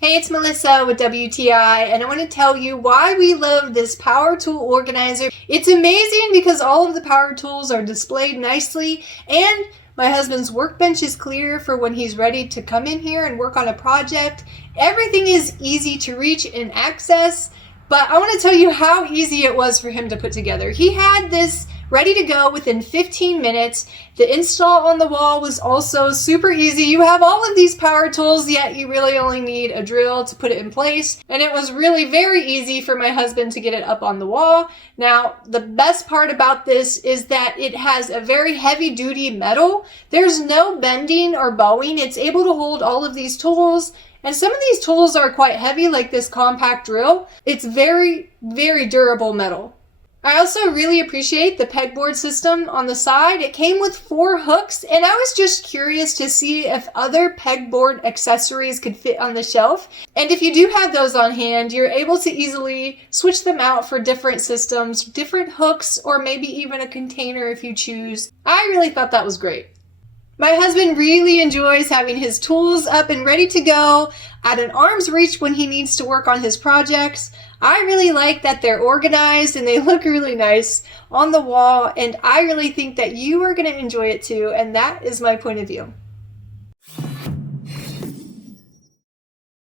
Hey, it's Melissa with WTI, and I want to tell you why we love this power tool organizer. It's amazing because all of the power tools are displayed nicely, and my husband's workbench is clear for when he's ready to come in here and work on a project. Everything is easy to reach and access, but I want to tell you how easy it was for him to put together. He had this ready to go within 15 minutes. The install on the wall was also super easy. You have all of these power tools, yet you really only need a drill to put it in place. And it was really very easy for my husband to get it up on the wall. Now, the best part about this is that it has a very heavy duty metal. There's no bending or bowing. It's able to hold all of these tools. And some of these tools are quite heavy, like this compact drill. It's very, very durable metal. I also really appreciate the pegboard system on the side. It came with 4 hooks, and I was just curious to see if other pegboard accessories could fit on the shelf. And if you do have those on hand, you're able to easily switch them out for different systems, different hooks, or maybe even a container if you choose. I really thought that was great. My husband really enjoys having his tools up and ready to go at an arm's reach when he needs to work on his projects. I really like that they're organized and they look really nice on the wall, and I really think that you are going to enjoy it too, and that is my point of view.